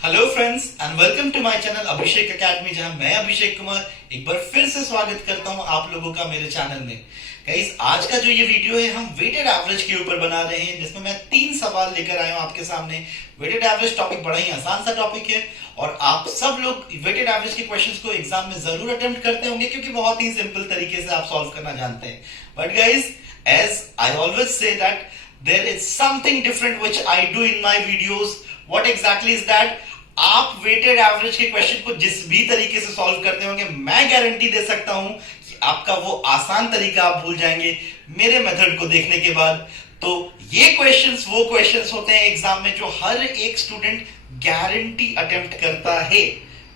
Hello friends and welcome to my channel Abhishek academy, जहां मैं अभिषेक कुमार एक बार फिर से स्वागत करता हूं आप लोगों का मेरे चैनल में। गाइस, आज का जो ये वीडियो है हम वेटेड एवरेज के ऊपर बना रहे हैं, जिसमें मैं 3 सवाल लेकर आया हूं आपके सामने। वेटेड एवरेज टॉपिक बड़ा ही आसान सा टॉपिक है और आप सब लोग वेटेड एवरेज के क्वेश्चंस को एग्जाम में जरूर अटेम्प्ट करते होंगे, क्योंकि बहुत ही सिंपल तरीके से आप सॉल्व करना जानते हैं। But guys, as I always say that there is something different which I do in my videos. What exactly is that? आप वेटेड एवरेज के क्वेश्चन को जिस भी तरीके से सॉल्व करते होंगे, मैं गारंटी दे सकता हूं कि आपका वो आसान तरीका आप भूल जाएंगे मेरे मेथड को देखने के बाद। तो ये क्वेश्चंस वो क्वेश्चंस होते हैं एग्जाम में जो हर एक स्टूडेंट गारंटी अटेम्प्ट करता है,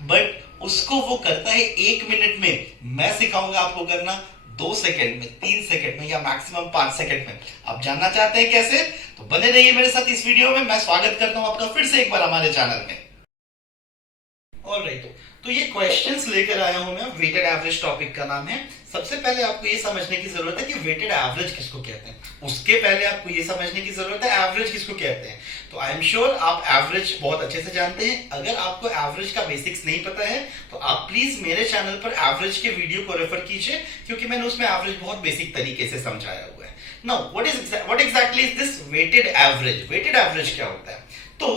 बट उसको वो करता है 1 मिनट में। मैं सिखाऊंगा आपको करना 2 सेकंड में, 3 सेकंड में या मैक्सिमम 5 सेकंड में। आप जानना चाहते हैं कैसे? तो बने रहिए मेरे साथ इस वीडियो में। मैं स्वागत करता हूं आपका फिर से एक बार हमारे चैनल में। ऑलराइट, तो ये क्वेश्चंस लेकर आया हूं मैं। वेटेड एवरेज टॉपिक का नाम है। सबसे पहले आपको ये समझने की जरूरत है कि वेटेड एवरेज किसको कहते हैं। उसके पहले आपको ये समझने की जरूरत है एवरेज किसको कहते हैं। तो आई एम श्योर आप एवरेज बहुत अच्छे से जानते हैं। अगर आपको एवरेज का बेसिक्स नहीं पता है तो आप प्लीज मेरे चैनल पर एवरेज के वीडियो को रेफर कीजिए, क्योंकि मैंने उसमें एवरेज बहुत बेसिक तरीके से समझाया हुआ है। Now what exactly is this weighted average? Weighted average क्या होता है? तो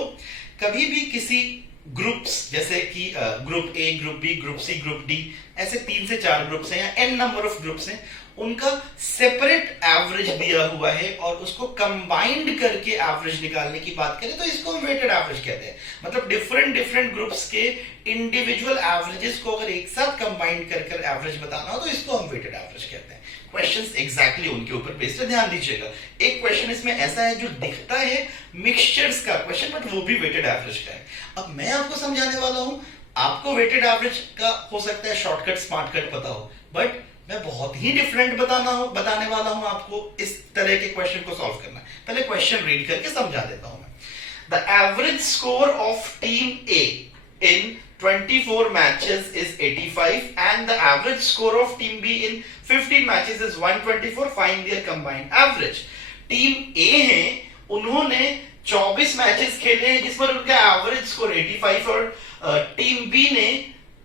कभी भी किसी ग्रुप्स, जैसे कि group A, group B, group C, group D, ऐसे 3 से 4 ग्रुप्स हैं या एन नंबर ऑफ ग्रुप्स हैं, उनका सेपरेट एवरेज दिया हुआ है और उसको कंबाइंड करके एवरेज निकालने की बात करें तो इसको हम वेटेड एवरेज कहते हैं। मतलब डिफरेंट ग्रुप्स के इंडिविजुअल एवरेजेस को अगर एक साथ कंबाइंड कर एवरेज बताना हो तो इसको हम वेटेड एवरेज कहते हैं। क्वेश्चंस एग्जैक्टली उनके ऊपर बेस्ड है, ध्यान दीजिएगा। एक क्वेश्चन इसमें ऐसा है जो दिखता है मिक्सचर्स का क्वेश्चन, बट वो भी वेटेड एवरेज का है। अब मैं आपको समझाने वाला हूं। आपको वेटेड एवरेज का हो सकता है शॉर्टकट स्मार्टकट पता हो, बट मैं बहुत ही डिफरेंट बताने वाला हूं आपको इस तरह के क्वेश्चन को सॉल्व करना। पहले क्वेश्चन रीड करके समझा देता हूं मैं। The average score of team A in 24 matches is 85 and the average score of team B in 15 matches is 124. Find their combined average. Team A है, उन्होंने 24 मैचेस खेले हैं जिस पर उनका एवरेज स्कोर 85 और टीम B ने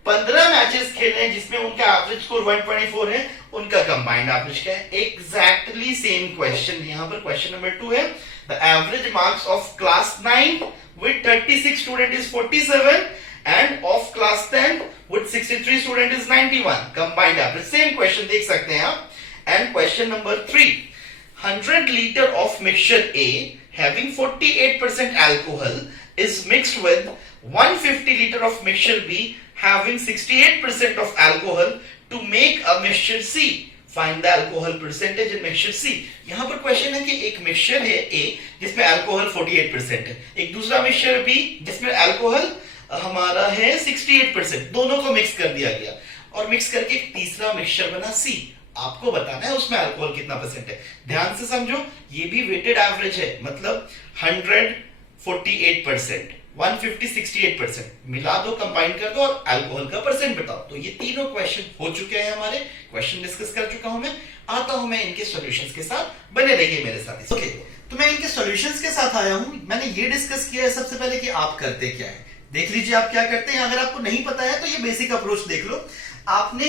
15 मैचेस खेले हैं जिसमें उनका एवरेज स्कोर 124 है। उनका कंबाइंड एवरेज क्या है? Exactly same question. यहां पर क्वेश्चन नंबर 2 है। The average marks of class 9 with 36 student is 47 and of class 10 with 63 student is 91. Combined average. Same question देख सकते हैं आप। And question number 3. 100 liter of mixture A having 48% alcohol is mixed with 150 liter of mixture B having 68% of alcohol to make a mixture C. Find the alcohol percentage in mixture C. यहां पर question है कि एक mixture है A जिसमें alcohol 48% है, एक दूसरा मिक्सचर B जिसमें अल्कोहल हमारा है 68%। दोनों को मिक्स कर दिया गया और मिक्स करके एक तीसरा मिक्सचर बना C। आपको बताना है उसमें अल्कोहल कितना परसेंट है। ध्यान से समझो, ये भी वेटेड एवरेज है। मतलब 100 48%, 150 68%, मिला दो, कंबाइन कर दो और अल्कोहल का परसेंट बताओ। तो ये तीनों क्वेश्चन हो चुके हैं हमारे। क्वेश्चन डिस्कस कर चुका हूं मैं। आता हूं मैं इनके सॉल्यूशंस के साथ, बने रहिए मेरे साथ। ओके, तो मैं इनके सॉल्यूशंस के साथ आया हूं। मैंने ये डिस्कस किया है सबसे पहले कि आप करते क्या है। देख लीजिए आप क्या करते हैं। अगर आपको नहीं पता है तो ये बेसिक अप्रोच देख लो। आपने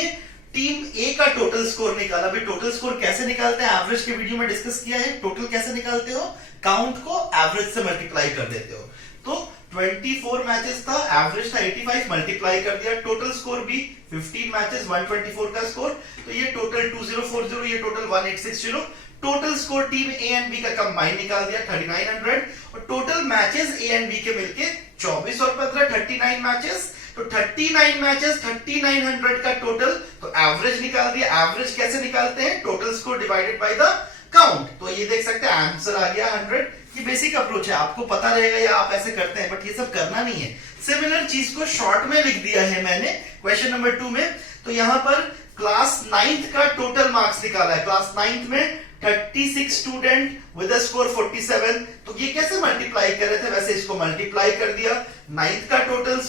टीम ए का टोटल स्कोर निकाला। भाई टोटल स्कोर कैसे निकालते हैं एवरेज के वीडियो में डिस्कस किया है। टोटल कैसे निकालते हो? काउंट को एवरेज से मल्टीप्लाई कर देते हो। तो 24 मैचेस था, एवरेज था 85, मल्टीप्लाई कर दिया। टोटल स्कोर भी 15 मैचेस 124 का स्कोर, तो ये टोटल 2040, ये total 1860। Total score team A and B का कंबाइन निकाल दिया 3900 और total matches A and B के मिलके 24 और 15 39 मैचेस। तो 39 मैचेस 3900 का टोटल, तो एवरेज निकाल दिया। एवरेज कैसे निकालते हैं? Total score divided by the count. तो ये देख सकते हैं आंसर आ गया 100। ये बेसिक अप्रोच है, आपको पता रहेगा या आप ऐसे करते हैं, बट ये सब करना नहीं है। सिमिलर चीज को शॉर्ट में लिख दिया है मैंने क्वेश्चन नंबर 2 में। तो यहां पर क्लास 9th का टोटल मार्क्स निकाला है। क्लास 9th में 36 स्टूडेंट विद अ स्कोर 47। तो ये कैसे मल्टीप्लाई कर रहे थे? वैसे इसको मल्टीप्लाई कर दिया। 9th का टोटल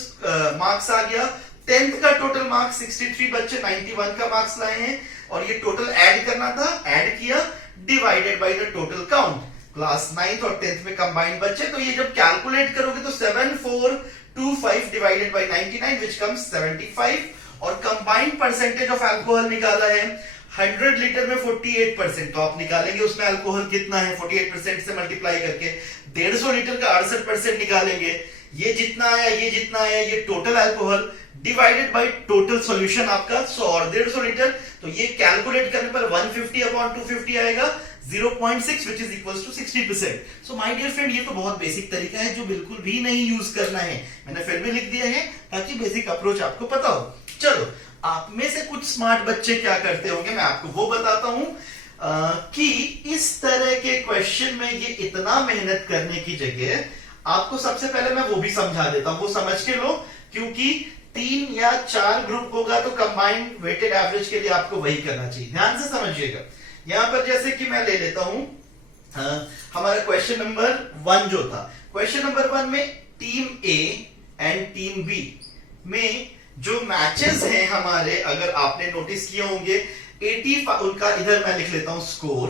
मार्क्स आ गया। 10th का टोटल मार्क्स 63 बच्चे 91 का मार्क्स लाए हैं और ये टोटल ऐड करना था, ऐड किया, divided by the total count. Class 9th और 10th में कंबाइंड बच्चे, तो ये जब कैलकुलेट करोगे तो 7, 4, 25 डिवाइडेड बाय 99 व्हिच कम्स 75 और कंबाइंड परसेंटेज ऑफ अल्कोहल निकाला है 100 लीटर में 48%। तो आप निकालेंगे उसमें अल्कोहल कितना है 48% से मल्टीप्लाई करके 150 लीटर का 68% निकालेंगे। ये जितना आया ये total alcohol divided by total solution आपका 100 और 150 लीटर। तो ये कैलकुलेट करने पर 150 अपॉन 250 आएगा 0.6 which is equals to 60%। So my dear friend, ये तो बहुत बेसिक तरीका है जो बिल्कुल भी नहीं यूज करना है, मैंने फिर भी लिख दिया है ताकि बेसिक अप्रोच आपको पता हो। चलो, आप में से कुछ स्मार्ट बच्चे क्या करते होंगे मैं आपको वो बताता हूं कि इस तरह के क्वेश्चन में ये इतना मेहनत करने की जगह आपको सबसे पहले मैं वो भी समझा देता हूं, वो समझ के लो, क्योंकि 3 या 4 ग्रुप होगा तो कंबाइंड वेटेड एवरेज के लिए आपको वही करना चाहिए। ध्यान से समझिएगा। यहां पर जैसे कि मैं ले लेता हूं हमारा क्वेश्चन नंबर 1 जो था, क्वेश्चन नंबर 1 में team A and team B में जो मैचेस हैं हमारे, अगर आपने नोटिस किए होंगे 85 उनका, इधर मैं लिख लेता हूं स्कोर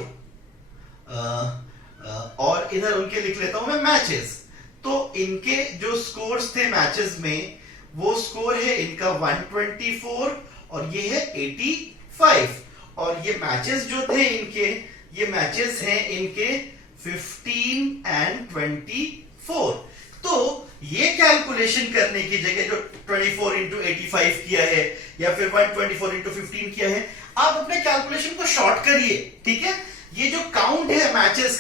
और इधर उनके लिख लेता हूं मैं मैचेस। तो इनके जो स्कोर्स थे मैचेस में, वो स्कोर है इनका 124 और ये है 85 और ये मैचेस जो थे इनके, ये मैचेस हैं इनके 15 एंड 24। तो ये कैलकुलेशन करने की जगह जो 24 इंटू 85 किया है या फिर 124 इंटू 15 किया है, आप अपने कैलकुलेशन को शॉर्ट करिए, ठीक है। ये जो काउंट है मैचेस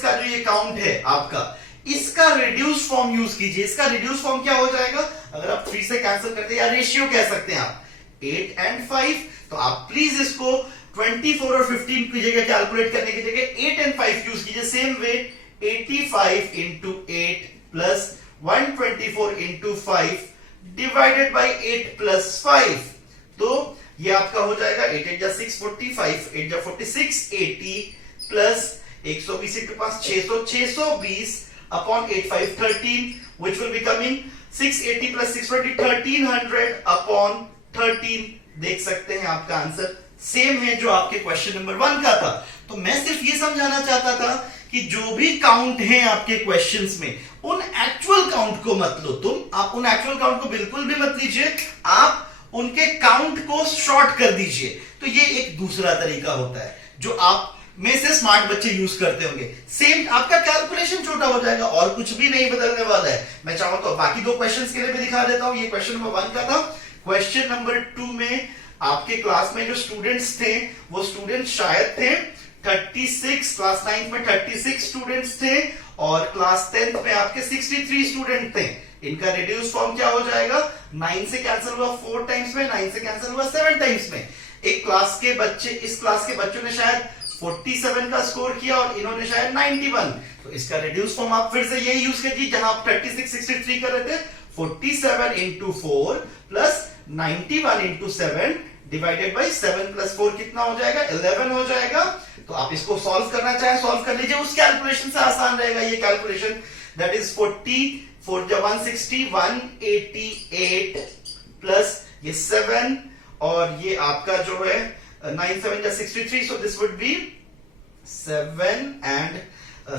का जो ये काउंट है आपका, इसका रिड्यूस फॉर्म यूज कीजिए। इसका रिड्यूस फॉर्म क्या हो जाएगा, अगर आप 3 से कैंसिल करते हैं या रेशियो कह सकते हैं आप 8 एंड 5, तो आप प्लीज इसको 24 और 15 की जगह कैलकुलेट करने की जगह 8 एंड 5 यूज कीजिए। Same way 85 into 8 plus 124 into 5 divided by 8 plus 5। तो ये आपका हो जाएगा 8 8 6 45, 8 46 80 plus 120 into 5 600, 620 upon 8 5 13 which will be coming 680 plus 620 1300 upon 13। देख सकते हैं आपका आंसर सेम है जो आपके क्वेश्चन नंबर 1 का था। तो मैं सिर्फ ये समझाना चाहता था कि जो भी काउंट है आपके क्वेश्चंस में, उन एक्चुअल काउंट को मत लो तुम, आप उन एक्चुअल काउंट को बिल्कुल भी मत लीजिए, आप उनके काउंट को शॉर्ट कर दीजिए। तो ये एक दूसरा तरीका होता है जो आप में से स्मार्ट बच्चे यूज करते होंगे। सेम आपका कैलकुलेशन छोटा हो जाएगा और कुछ भी नहीं बदलने वाला है। मैं चाहूं तो बाकी 2 क्वेश्चंस के लिए भी दिखा देता हूं। ये क्वेश्चन नंबर 1 का था। क्वेश्चन नंबर 2 में आपके क्लास में जो स्टूडेंट्स थे, वो स्टूडेंट्स शायद थे 36, क्लास 9 में 36 स्टूडेंट्स थे और क्लास 10 में आपके 63 स्टूडेंट थे। इनका रिड्यूस फॉर्म क्या हो जाएगा, 9 से कैंसिल हुआ 4 टाइम्स में, 9 से कैंसिल हुआ 7 टाइम्स में। एक क्लास के बच्चे, इस क्लास के बच्चों ने शायद 47 का स्कोर किया और इन्होंने शायद 91। तो इसका रिड्यूस फॉर्म आप फिर से यही यूज कीजिए जहां आप 36 63 कर रहे थे, 47 into 4 plus 91 into 7 divided by 7 plus 4 कितना हो जाएगा, 11 हो जाएगा। तो आप इसको सॉल्व करना चाहें सॉल्व कर लीजिए, उस कैलकुलेशन से आसान रहेगा ये कैलकुलेशन। दैट इज 40 4 160 188 प्लस ये 7 और ये आपका जो है 9 7 63, so this would be 7 and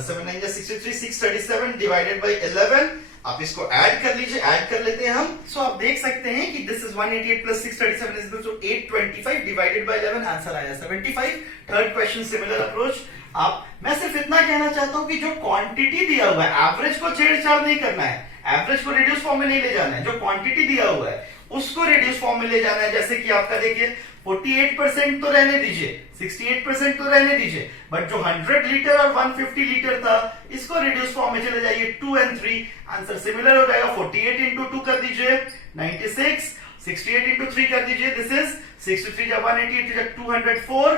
7 9 63 637 divided by 11। आप इसको ऐड कर लीजिए, ऐड कर लेते हैं हम। सो आप देख सकते हैं कि this is 188 plus 637 is equal to 825 divided by 11, answer आया 75। Third question similar approach. आप, मैं सिर्फ इतना कहना चाहता हूं कि जो क्वांटिटी दिया हुआ है, एवरेज को छेड़छाड़ नहीं करना है, एवरेज को रिड्यूस फॉर्म में नहीं ले जाना है, जो क्वांटिटी दिया हुआ है उसको रिड्यूस फॉर्म में ले जाना है। जैसे कि आपका देखिए 48% तो रहने दीजिए, 68% तो रहने दीजिए, बट जो 100 लीटर और 150 लीटर था इसको रिड्यूस फॉर्म में चले जाइए 2 and 3, आंसर सिमिलर हो जाएगा। 48 इंटू 2 कर दीजिए 96, 68 इंटू 3 कर दीजिए, दिस इज 63 या 188 या 204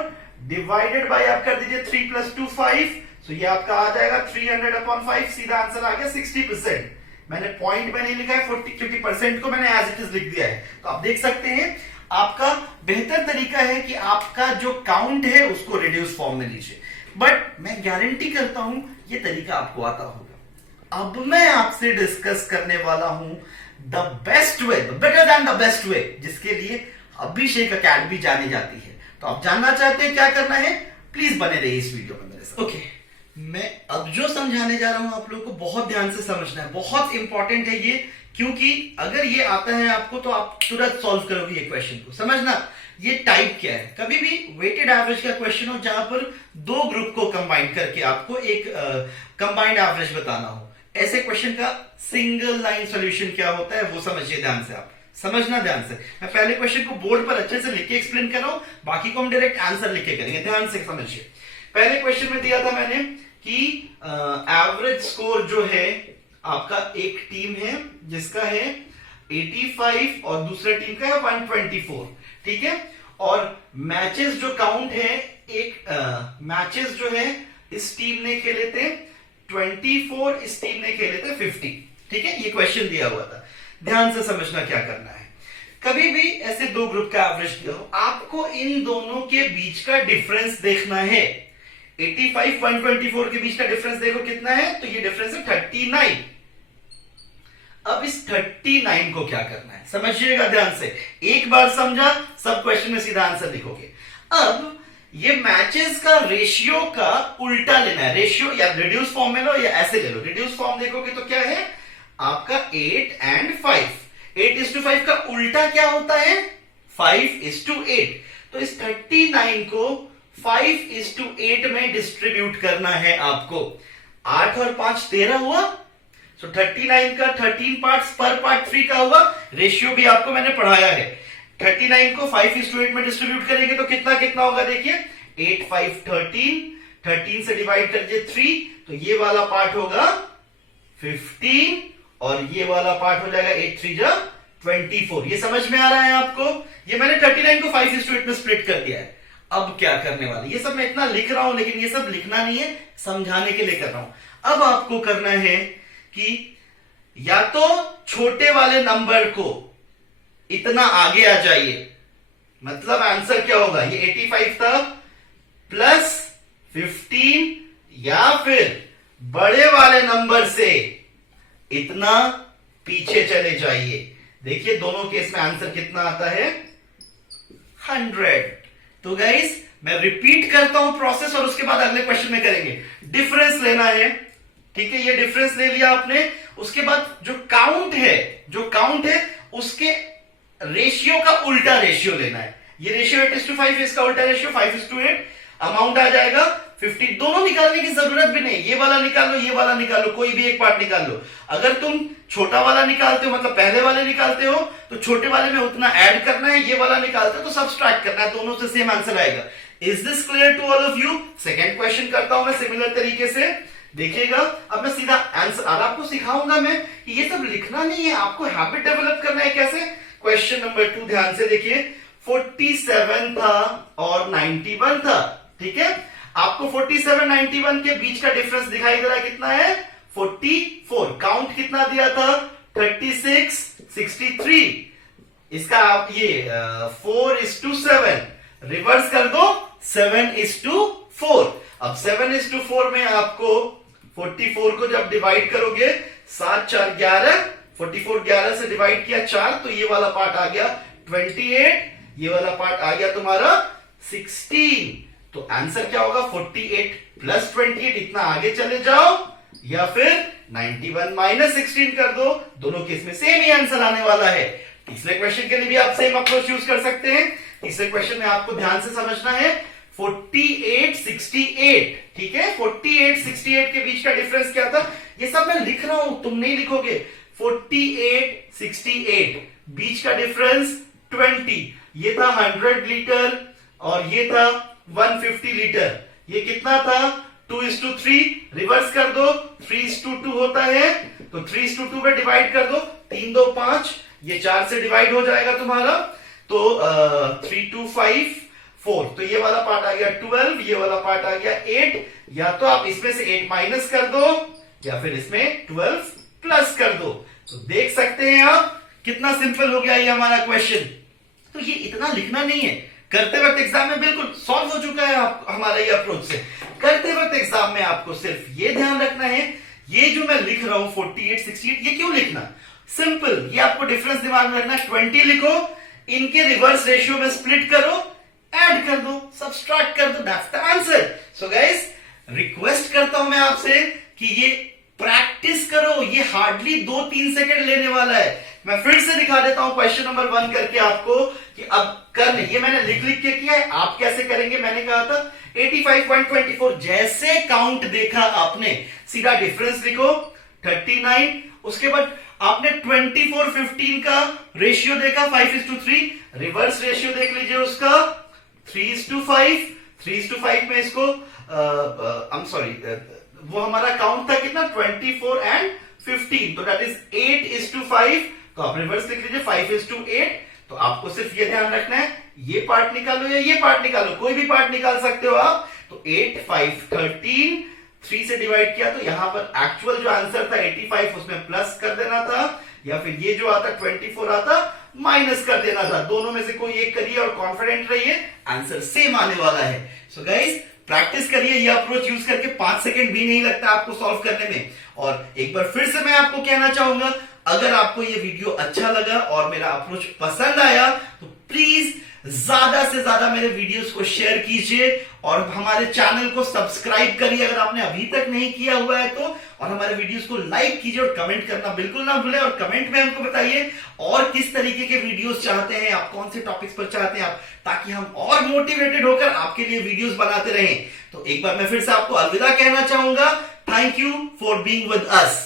डिवाइडेड बाय आप कर दीजिए 3 प्लस 2 5। सो ये आपका आ जाएगा 300 अपॉन 5, सीधा आंसर आ गया 60%। मैंने पॉइंट में नहीं लिखा है 40 क्योंकि परसेंट को मैंने एज इट इज लिख दिया है। तो आप देख सकते हैं आपका बेहतर तरीका है कि आपका जो काउंट है उसको रिड्यूस फॉर्म में लीजिए, बट मैं गारंटी करता हूं ये तरीका आपको आता होगा। अब मैं आपसे डिस्कस करने वाला हूं the best way, better than the best way, जिसके लिए अभिषेक अकेडमी जानी जाती है। तो आप जानना चाहते हैं क्या करना है, प्लीज बने रहिए इस वीडियो में मेरे साथ। ओके, मैं अब जो समझाने जा रहा हूं आप लोगों को बहुत ध्यान से समझना है, बहुत इंपॉर्टेंट है ये क्योंकि अगर ये आता है आपको तो आप तुरंत सॉल्व करोगे ये क्वेश्चन को। समझना ये टाइप क्या है। कभी भी वेटेड एवरेज का क्वेश्चन हो जहां पर दो ग्रुप को कंबाइन करके आपको एक कंबाइंड एवरेज बताना हो, ऐसे क्वेश्चन का सिंगल लाइन सॉल्यूशन क्या होता है वो समझिए ध्यान से। आप समझना ध्यान से। मैं पहले क्वेश्चन को बोर्ड पर अच्छे से लिख के एक्सप्लेन कर रहा हूं, बाकी को हम डायरेक्ट आंसर लिख के करेंगे। ध्यान से समझिए। पहले क्वेश्चन में दिया था मैंने कि एवरेज स्कोर जो है आपका, एक टीम है जिसका है 85 और दूसरा टीम का है 124, ठीक है। और मैचेस जो काउंट है, एक मैचेस जो है इस टीम ने खेले थे 24, इस टीम ने खेले थे 50, ठीक है। ये क्वेश्चन दिया हुआ था। ध्यान से समझना क्या करना है। कभी भी ऐसे दो ग्रुप का एवरेज दिया हो, आपको इन दोनों के बीच का डिफरेंस देखना है। 85 124 के बीच का डिफरेंस देखो कितना है, तो ये डिफरेंस है 39। अब इस 39 को क्या करना है समझिएगा ध्यान से। एक बार समझा, सब क्वेश्चन में सीधा आंसर लिखोगे। अब ये मैचेस का रेशियो का उल्टा लेना है। रेशियो या रिड्यूस फॉर्म में लो या ऐसे ले लो। रिड्यूस फॉर्म देखोगे तो क्या है आपका 8 and 5। 8:5 का उल्टा क्या होता है 5:8। तो इस 39 को 5:8 में डिस्ट्रीब्यूट करना है आपको। 8 और 5 13 हुआ। सो 39 का 13 पार्ट्स पर पार्ट 3 का हुआ। रेशियो भी आपको मैंने पढ़ाया है। 39 को 5:8 में डिस्ट्रीब्यूट करेंगे तो कितना कितना होगा देखिए, 8 5 13, 13 से डिवाइड करिए 3, तो ये वाला पार्ट होगा 15 और ये वाला पार्ट हो जाएगा 8 3 जा 24। ये समझ में आ रहा है आपको। ये मैंने 39 को 5:8 में स्प्लिट कर दिया है। अब क्या करने वाले, ये सब मैं इतना लिख रहा हूं लेकिन ये सब लिखना नहीं है, समझाने के लिए कर रहा हूं। अब आपको करना है कि या तो छोटे वाले नंबर को इतना आगे आ जाइए, मतलब आंसर क्या होगा, ये 85 था प्लस 15, या फिर बड़े वाले नंबर से इतना पीछे चले जाइए। देखिए दोनों केस में आंसर कितना आता है 100। तो गाइस मैं रिपीट करता हूं प्रोसेस और उसके बाद अगले क्वेश्चन में करेंगे। डिफरेंस लेना है, ठीक है। ये डिफरेंस ले लिया आपने। उसके बाद जो काउंट है उसके रेशियो का उल्टा रेशियो लेना है। ये रेशियो 8:5, इसका उल्टा रेशियो 5:8। अमाउंट आ जाएगा 50। दोनों निकालने की जरूरत भी नहीं, ये वाला निकाल लो, ये वाला निकाल लो, कोई भी एक पार्ट निकाल लो। अगर तुम छोटा वाला निकालते हो, मतलब पहले वाले निकालते हो, तो छोटे वाले में उतना ऐड करना है। ये वाला निकालते हो तो सब्सट्रैक्ट करना है। दोनों से सेम आंसर आएगा। Is this clear to all of you? Second question करता हूं मैं सिमिलर तरीके से, देखिएगा। अब मैं सीधा आंसर और आपको सिखाऊंगा मैं कि ये सब लिखना नहीं है, आपको हैबिट डेवलप करना है। कैसे? क्वेश्चन नंबर 2 ध्यान से देखिए। 47 था और 91 था, ठीक है। आपको 47 91 के बीच का डिफरेंस दिखाई दे रहा है, कितना है 44। काउंट कितना दिया था 36 63। इसका आप ये 4:7 रिवर्स कर दो, 7:4। अब 7:4 में आपको 44 को जब डिवाइड करोगे 7 4 11, 44 11 से डिवाइड किया 4, तो ये वाला पार्ट आ गया 28, ये वाला पार्ट आ गया तुम्हारा 16। तो आंसर क्या होगा 48 प्लस 28। इतना आगे चले जाओ या फिर 91 माइनस 16 कर दो। दोनों केस में सेम ही आंसर आने वाला है। तीसरे क्वेश्चन के लिए भी आप सेम अप्रोच यूज कर सकते हैं। तीसरे क्वेश्चन में आपको ध्यान से समझना है 48 68, ठीक है। 48 68 के बीच का डिफरेंस क्या था, ये सब मैं लिख रहा हूं, तुम नहीं लिखोगे। 48 68 बीच का डिफरेंस 20। ये था 100 लीटर और ये था 150 लीटर। ये कितना था 2:3। रिवर्स कर दो, 3:2 होता है, तो 3:2 में डिवाइड कर दो। 3 2 5, ये 4 से डिवाइड हो जाएगा तुम्हारा, तो 3 2 5 4। तो ये वाला पार्ट आ गया 12, ये वाला पार्ट आ गया 8। या तो आप इसमें से 8 माइनस कर दो या फिर इसमें 12 प्लस कर दो। तो देख सकते हैं आप कितना सिंपल हो गया ये हमारा क्वेश्चन। तो ये इतना लिखना नहीं है, करते वक्त एग्जाम में बिल्कुल सॉल्व हो चुका है आप हमारा ये अप्रोच से। करते वक्त एग्जाम में आपको सिर्फ ये ध्यान रखना है, ये जो मैं लिख रहा हूं 48 68, ये क्यों लिखना, सिंपल। ये आपको डिफरेंस दिमाग में रखना है। 20 लिखो, इनके रिवर्स रेशियो में स्प्लिट करो, ऐड कर दो, सब्सट्रैक्ट कर दो, that's the answer. So guys request करता हूं मैं आपसे कि ये प्रैक्टिस करो, ये हार्डली 2-3 सेकंड लेने वाला है। मैं फिर से दिखा देता हूं क्वेश्चन नंबर 1 करके आपको कि अब करने, ये मैंने लिख लिख के किया है, आप कैसे करेंगे मैंने कहा था 85.24। जैसे काउंट देखा आपने सीधा डिफरेंस लिखो 39, उसके बाद आपने 24-15 का रेशियो देखा 5:3, रिवर्स रेशियो देख लीजिए उसका 3:5। 3:5 में इसको आई एम सॉरी, वो हमारा काउंट था कितना 24 एंड 15, तो दैट इज 8:5। तो आप रिवर्स लिख लीजिए 5:8। तो आपको सिर्फ ये ध्यान रखना है, ये पार्ट निकालो या ये पार्ट निकालो, कोई भी पार्ट निकाल सकते हो आप। तो 8, 5, 13, 3 से डिवाइड किया तो यहां पर एक्चुअल जो आंसर था 85 उसमें प्लस कर देना था, या फिर ये जो आता 24 आता माइनस कर देना था। दोनों में से कोई एक करिए और कॉन्फिडेंट रहिए, आंसर सेम आने वाला है। सो गाइस प्रैक्टिस करिए, ये अप्रोच यूज करके 5 सेकंड भी नहीं लगता आपको सॉल्व करने में। और एक बार फिर से मैं आपको कहना चाहूंगा, अगर आपको ये वीडियो अच्छा लगा और मेरा अप्रोच पसंद आया तो प्लीज ज्यादा से ज्यादा मेरे वीडियोस को शेयर कीजिए और हमारे चैनल को सब्सक्राइब करिए अगर आपने अभी तक नहीं किया हुआ है तो, और हमारे वीडियोस को लाइक कीजिए और कमेंट करना बिल्कुल ना भूलें। और कमेंट में हमको बताइए और किस तरीके के वीडियोस चाहते हैं आप, कौन से टॉपिक्स पर चाहते हैं आप, ताकि हम और मोटिवेटेड होकर आपके लिए वीडियोस बनाते रहें। तो एक बार मैं फिर से आपको अलविदा कहना चाहूंगा। Thank you for being with us.